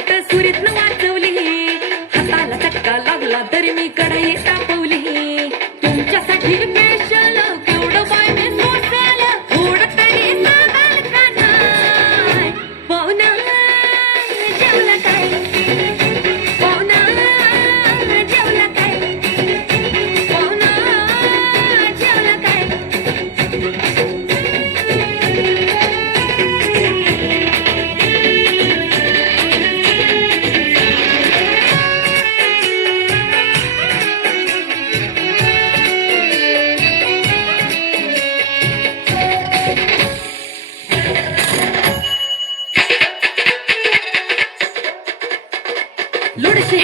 बोट सुरीतनं वाचवली, हाताला चटका लागला तर मी कढई तापवली. तुमच्यासाठी स्पेशल केवढं बाय मी सोसल, थोडं तरी सांगाल का नाय? पाहुणा जेवला काय? पाहुणा जेवला काय? पाहुणा जेवला काय? लोडशे